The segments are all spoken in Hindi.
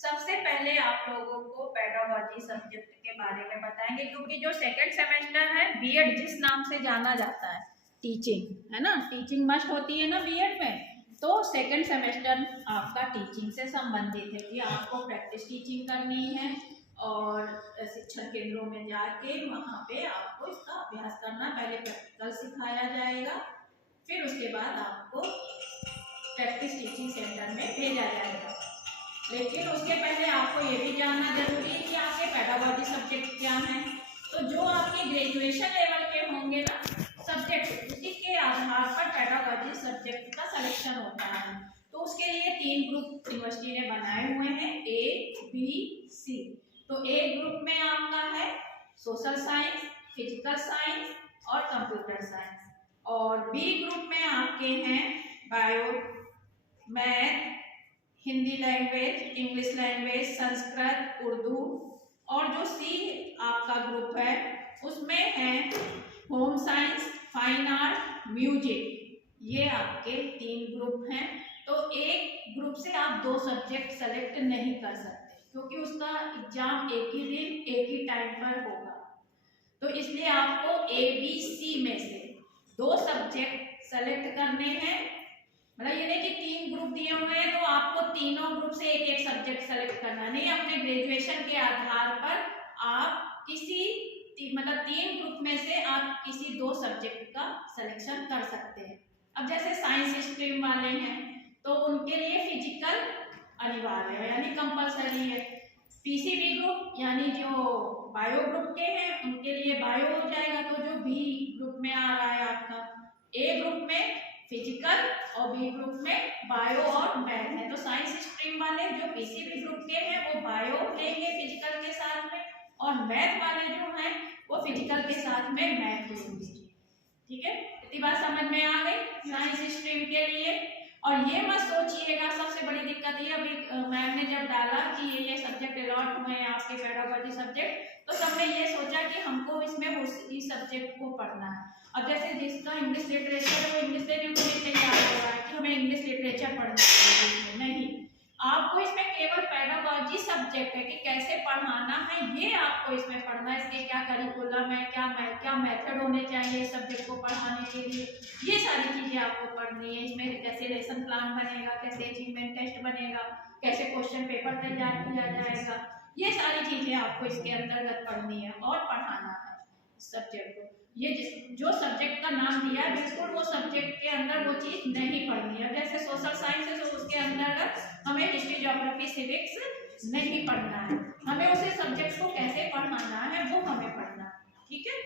सबसे पहले आप लोगों को पेडागोजी सब्जेक्ट के बारे में बताएंगे, क्योंकि जो सेकंड सेमेस्टर है बीएड जिस नाम से जाना जाता है, टीचिंग है ना, टीचिंग मस्ट होती है ना बीएड में, तो सेकंड सेमेस्टर आपका टीचिंग से संबंधित है कि आपको प्रैक्टिस टीचिंग करनी है और शिक्षण केंद्रों में जाके वहाँ पे आपको इसका अभ्यास करना। पहले प्रैक्टिकल सिखाया जाएगा, फिर उसके बाद आपको प्रैक्टिस टीचिंग सेंटर में भेजा जाएगा। लेकिन उसके पहले आपको ये भी जानना जरूरी है कि आपके पेडागोजी सब्जेक्ट क्या हैं। तो जो आपके ग्रेजुएशन लेवल के होंगे ना सब्जेक्ट, उसी के आधार पर पेडागोजी सब्जेक्ट का सिलेक्शन होता है। तो उसके लिए 3 ग्रुप यूनिवर्सिटी ने बनाए हुए हैं, A, B, C। तो A ग्रुप में आपका है सोशल साइंस, फिजिकल साइंस और कंप्यूटर साइंस, और B ग्रुप में आपके हैं bio, math, Hindi language, English language, Sanskrit, Urdu. और जो सी आपका ग्रुप है उसमें है home science, fine art, music. ये आपके 3 ग्रुप हैं। तो एक ग्रुप से आप 2 सब्जेक्ट सेलेक्ट नहीं कर सकते, क्योंकि उसका एग्जाम एक ही दिन एक ही टाइम पर होगा। तो इसलिए आपको ABC में से 2 सब्जेक्ट सेलेक्ट करने हैं। मतलब ये नहीं कि 3 ग्रुप दिए हुए हैं तो आपको तीनों ग्रुप से एक एक सब्जेक्ट सेलेक्ट करना नहीं। अपने ग्रेजुएशन के आधार पर आप किसी 3 ग्रुप में से आप किसी 2 सब्जेक्ट का सिलेक्शन कर सकते हैं। अब जैसे साइंस स्ट्रीम वाले हैं तो उनके लिए फिजिकल अनिवार्य है, यानी कंपलसरी है। पीसीबी ग्रुप यानी जो बायो ग्रुप के हैं उनके लिए बायो हो जाएगा। तो जो बी ग्रुप में आ रहा है आपका, ए ग्रुप में फिजिकल और बी ग्रुप में बायो और मैथ है। तो साइंस स्ट्रीम वाले जो पीसीबी ग्रुप के हैं वो बायो लेंगे फिजिकल के साथ में, और मैथ वाले जो हैं वो फिजिकल के साथ में मैथ लेंगे। ठीक है, इतनी बात समझ में आ गई साइंस स्ट्रीम के लिए। और ये मत सोचिएगा, सबसे बड़ी दिक्कत ये अभी मैम ने जब डाला कि ये सब्जेक्ट अलॉट हुए हैं आपके पेडागोजी सब्जेक्ट, तो सबने ये सोचा कि हमको इसमें इस सब्जेक्ट को पढ़ना है। अब जैसे जिसका इंग्लिश लिटरेचर है वो इंग्लिश लेने के लिए तैयार हो रहा है कि हमें इंग्लिश लिटरेचर पढ़ना है, नहीं, आपको इसमें केवल पेडागोजी सब्जेक्ट है कि कैसे पढ़ाना है, ये आपको इसमें पढ़ना है। इसके क्या करिकुलम है, क्या मेथड होने चाहिए सब्जेक्ट को पढ़ाने के लिए, ये सारी चीजें आपको पढ़नी है। इसमें कैसे लेसन प्लान बनेगा, कैसे अचीवमेंट टेस्ट बनेगा, कैसे क्वेश्चन पेपर तैयार किया जाएगा, ये सारी चीजें आपको इसके अंतर्गत पढ़नी है और पढ़ाना है सब्जेक्ट को। ये जो सब्जेक्ट का नाम दिया है बिल्कुल वो सब्जेक्ट के अंदर वो चीज नहीं पढ़नी है। जैसे सोशल साइंस है तो उसके अंतर्गत हमें हिस्ट्री, ज्योग्राफी, सिविक्स नहीं पढ़ना है, हमें उसे सब्जेक्ट को कैसे पढ़ाना है वो हमें पढ़ना है। ठीक है।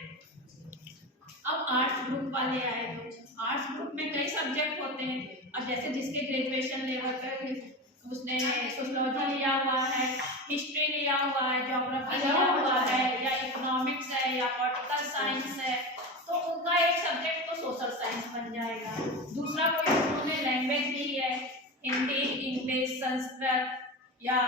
अब आर्ट्स ग्रुप वाले आए तो आर्ट्स ग्रुप में कई सब्जेक्ट होते हैं। अब जैसे जिसके ग्रेजुएशन लेवल पर उसने सोशियोलॉजी लिया हुआ है, हिस्ट्री लिया हुआ है, ज्योग्राफी लिया हुआ है, या इकोनॉमिक्स है, या पॉलिटिकल साइंस है, तो उनका एक सब्जेक्ट तो सोशल साइंस बन जाएगा। दूसरा कोई उन्होंने लैंग्वेज ली है, हिंदी, इंग्लिश, संस्कृत या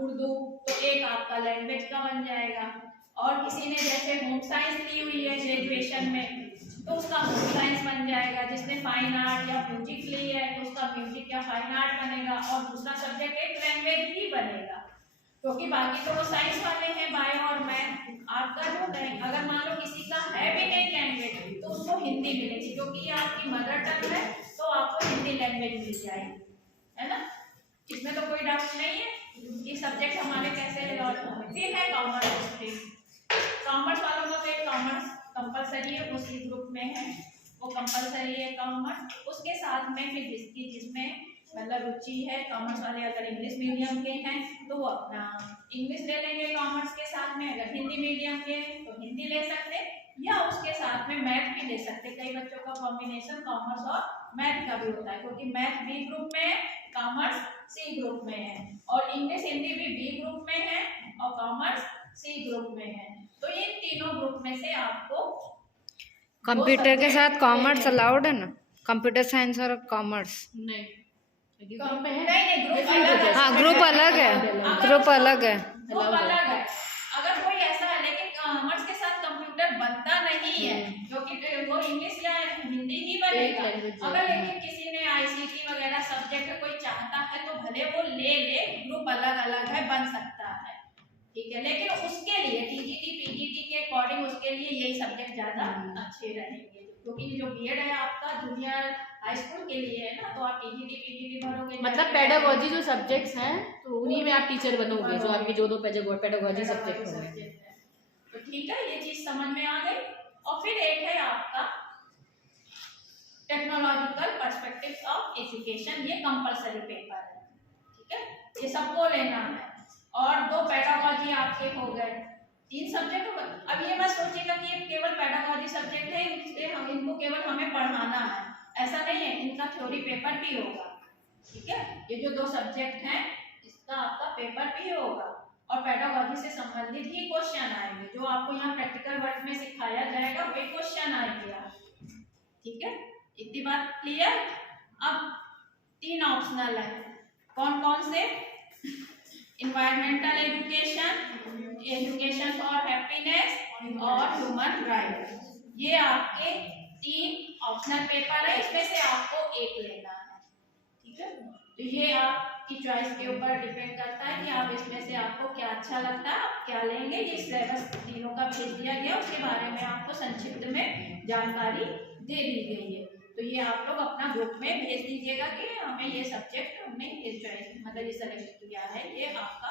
उर्दू, तो एक आपका लैंग्वेज का बन जाएगा। और किसी ने जैसे होम साइंस ली हुई है ग्रेजुएशन में तो उसका होम साइंस बन जाएगा। जिसने फाइन आर्ट या म्यूजिक ली है तो उसका म्यूजिक या फाइन आर्ट बनेगा, और दूसरा सब्जेक्ट एक लैंग्वेज ही बनेगा, क्योंकि बाकी तो वो साइंस वाले हैं बायो और मैथ। आपका जो अगर मान लो किसी का है भी नहीं लैंग्वेज तो उसको हिंदी मिलेगी, क्योंकि ये आपकी मदर टंग है तो आपको हिंदी लैंग्वेज मिल जाएगी, है ना। इसमें तो कोई डाउट नहीं है कि सब्जेक्ट हमारे कैसे अलॉट होंगे। फिर है कॉमर्स स्ट्रीम, कॉमर्स वालों का तो कॉमर्स कंपलसरी है, उसी ग्रुप में है वो कंपलसरी है कॉमर्स। उसके साथ में फिर जिसमें मतलब रुचि है, कॉमर्स वाले अगर इंग्लिश मीडियम के हैं तो वो अपना इंग्लिश ले लेंगे कॉमर्स के साथ में, अगर हिंदी मीडियम के हैं तो हिंदी ले सकते, या उसके साथ में मैथ भी ले सकते। कई बच्चों का कॉम्बिनेशन कॉमर्स और मैथ का भी होता है, क्योंकि मैथ बी ग्रुप में है, कॉमर्स सी ग्रुप में है, और इंग्लिश हिंदी भी बी ग्रुप में है और कॉमर्स सी ग्रुप में है। तो ये तीनों ग्रुप में से आपको कंप्यूटर के साथ कॉमर्स अलाउड है ना, कंप्यूटर साइंस और कॉमर्स नहीं, ग्रुप अलग है। हाँ, ग्रुप अलग है, ग्रुप अलग है, ग्रुप अलग है। अगर कोई ऐसा है लेकिन कॉमर्स के साथ कंप्यूटर बनता नहीं है, क्योंकि वो इंग्लिश या हिंदी ही बनेगा। अगर लेकिन किसी ने आईसीटी वगैरह सब्जेक्ट कोई चाहता है तो भले वो ले ले, ग्रुप अलग अलग है, बन सकता है, ठीक है। लेकिन उसके लिए टीजीटी पीजीटी के अकॉर्डिंग उसके लिए यही सब्जेक्ट ज्यादा अच्छे रहेंगे, क्योंकि जो बीएड है आपका जूनियर हाई स्कूल के लिए है ना, तो आप टीजीटी पीजीटी भरोगे। मतलब पेडागोजी जो सब्जेक्ट्स हैं तो उन्हीं में आप टीचर बनोगे, जो आपके जो दो पेडागोजी सब्जेक्ट होंगे। तो ठीक है, ये चीज समझ में आ गई। और फिर एक है आपका टेक्नोलॉजिकल पर्सपेक्टिव्स ऑफ एजुकेशन, ये कंपलसरी पेपर है, ठीक है, ये सबको लेना है। और 2 पेडागोजी आपके हो गए, 3 सब्जेक्ट। अब ये मत सोचिएगा कि ये केवल पेडागोजी सब्जेक्ट है, इसलिए हम इनको केवल हमें पढ़ाना है, ऐसा नहीं है, इनका थ्योरी पेपर भी होगा, ठीक है। ये जो 2 सब्जेक्ट हैं इसका आपका पेपर भी होगा और पेडागोजी से संबंधित ही क्वेश्चन आएंगे, जो आपको यहाँ प्रैक्टिकल वर्क में सिखाया जाएगा वही क्वेश्चन आएंगे, ठीक है। इतनी बात क्लियर। अब 3 ऑप्शनल है, कौन कौन से? Environmental education, education for happiness और ह्यूमन राइट, ये आपके 3 ऑप्शनल पेपर है, इसमें से आपको एक लेना है, ठीक है। तो ये आपकी चॉइस के ऊपर डिपेंड करता है कि आप इसमें से आपको क्या अच्छा लगता है, आप क्या लेंगे। ये सिलेबस तीनों का भेज दिया गया, उसके बारे में आपको संक्षिप्त में जानकारी दे दी गई है। तो ये आप लोग अपना ग्रुप में भेज दीजिएगा कि हमें ये सब्जेक्ट हमने ये चॉइस मतलब ये सेलेक्ट किया है, ये आपका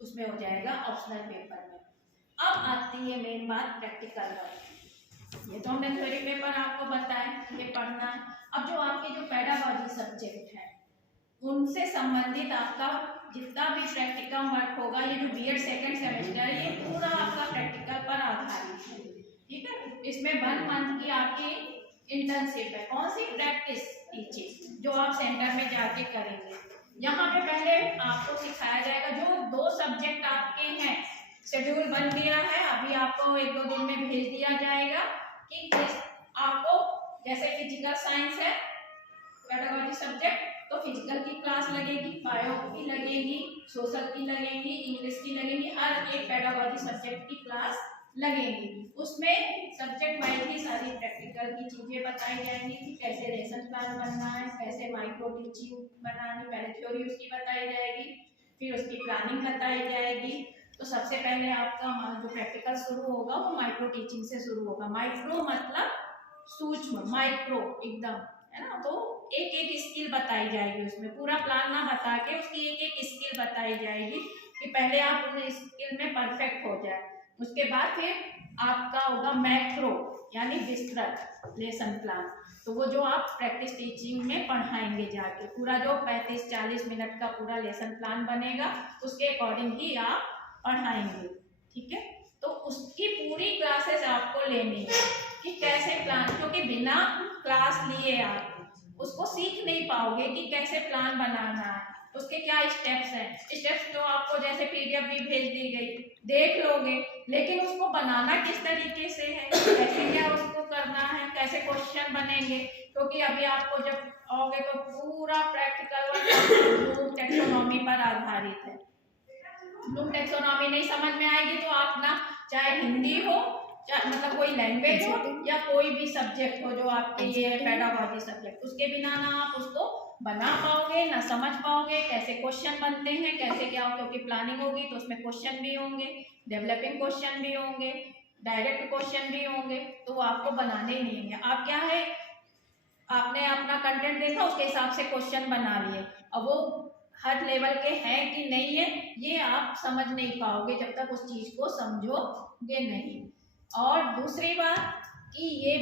उसमें हो जाएगा ऑप्शनल पेपर में। अब आती है मेन बात प्रैक्टिकल वर्क। ये तो हमने थ्योरी पेपर आपको बताया ये पढ़ना है। अब जो आपके जो पेडागोजी सब्जेक्ट है उनसे संबंधित आपका जितना भी प्रैक्टिकल वर्क होगा, ये जो बीएड सेकेंड सेमेस्टर है ये पूरा आपका प्रैक्टिकल पर आधारित है, ठीक है। इसमें 1 मंथ की आपकी इंटर्नशिप है, कौन सी? प्रैक्टिस टीचिंग, जो आप सेंटर में जाके करेंगे। यहाँ पे पहले आपको सिखाया जाएगा जो 2 सब्जेक्ट आपके हैं, शेड्यूल बन गया है, अभी आपको 1-2 दिन में भेज दिया जाएगा कि आपको जैसे फिजिकल साइंस है पेडागोजी सब्जेक्ट, तो फिजिकल की क्लास लगेगी, बायो की लगेगी, सोशल की लगेगी, इंग्लिश की लगेगी, हर एक पेडागोजी सब्जेक्ट की क्लास लगेगी। उसमें सब्जेक्ट वाइज ही सारी प्रैक्टिकल की चीजें बताई जाएंगी कि कैसे लेसन प्लान बनना है, कैसे माइक्रो टीचिंग बनानी, पहले थ्योरी उसकी बताई जाएगी, फिर उसकी प्लानिंग बताई जाएगी। तो सबसे पहले आपका जो प्रैक्टिकल शुरू होगा वो माइक्रो टीचिंग से शुरू होगा। माइक्रो मतलब सूक्ष्म, माइक्रो एकदम, है ना। तो एक एक स्किल बताई जाएगी, उसमें पूरा प्लान ना बता के उसकी एक एक स्किल बताई जाएगी कि पहले आप उन स्किल में परफेक्ट हो जाए। उसके बाद फिर आपका होगा मैक्रो यानी विस्तृत लेसन प्लान, तो वो जो आप प्रैक्टिस टीचिंग में पढ़ाएंगे जाके, पूरा जो 35-40 मिनट का पूरा लेसन प्लान बनेगा उसके अकॉर्डिंग ही आप पढ़ाएंगे, ठीक है। तो उसकी पूरी क्लासेस आपको लेनी है कि कैसे प्लान, क्योंकि बिना क्लास लिए आप उसको सीख नहीं पाओगे कि कैसे प्लान बनाना है, उसके क्या स्टेप्स हैं। स्टेप्स तो आपको जैसे पीडीएफ भी भेज दी गई, देख लोगे, लेकिन उसको बनाना किस तरीके से है, कैसे क्या उसको करना है, कैसे क्वेश्चन बनेंगे, क्योंकि अभी आपको जब आओगे तो पूरा प्रैक्टिकल वर्क टेक्सोनॉमी पर आधारित है। ब्लूम टेक्सोनॉमी नहीं समझ में आएगी तो आप ना, चाहे हिंदी हो मतलब कोई लैंग्वेज हो या कोई भी सब्जेक्ट हो जो आपके ये पेडागोजी सब्जेक्ट, उसके बिना ना आप उसको बना पाओगे ना समझ पाओगे कैसे क्वेश्चन बनते हैं, कैसे क्या हो, क्योंकि प्लानिंग होगी तो उसमें क्वेश्चन भी होंगे, डेवलपिंग क्वेश्चन भी होंगे, डायरेक्ट क्वेश्चन भी होंगे, तो वो आपको बनाने ही नहीं है। आप क्या है, आपने अपना कंटेंट देखा उसके हिसाब से क्वेश्चन बना लिए, अब वो हर लेवल के हैं कि नहीं है ये आप समझ नहीं पाओगे जब तक उस चीज को समझोगे नहीं। और दूसरी बात कि ये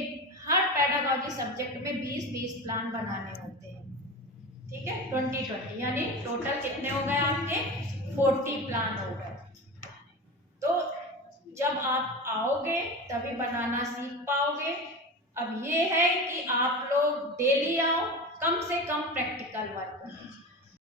हर पेडागोजी सब्जेक्ट में 20-20 प्लान बनाने होते हैं, ठीक है, 20-20 यानी टोटल कितने हो गए आपके 40 प्लान हो गए। तो जब आप आओगे तभी बनाना सीख पाओगे। अब ये है कि आप लोग डेली आओ, कम से कम प्रैक्टिकल वर्क